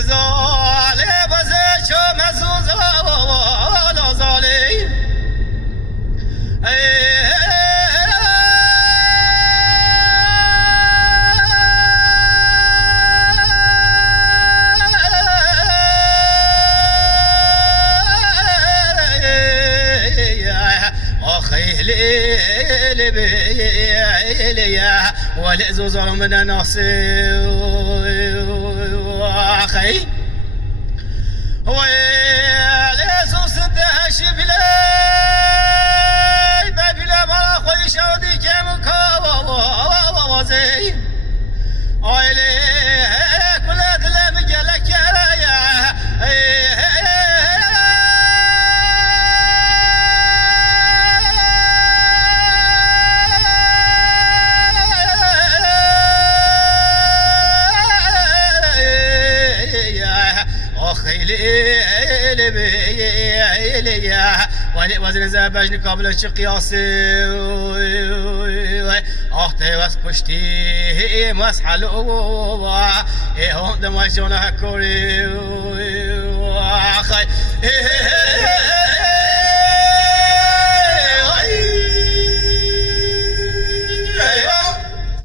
زاله بزه چو مزوز والا زاله ولئزو ظلمنا ناصي أخي ولئزو سدهش بلاي بابلا بلا خوي شودي كمكا ووازي أيلي كل دلم جلك يا وزن زبجني قبل قياسي اختي واس پشتی مسحلو هون دمشون هكوري اخي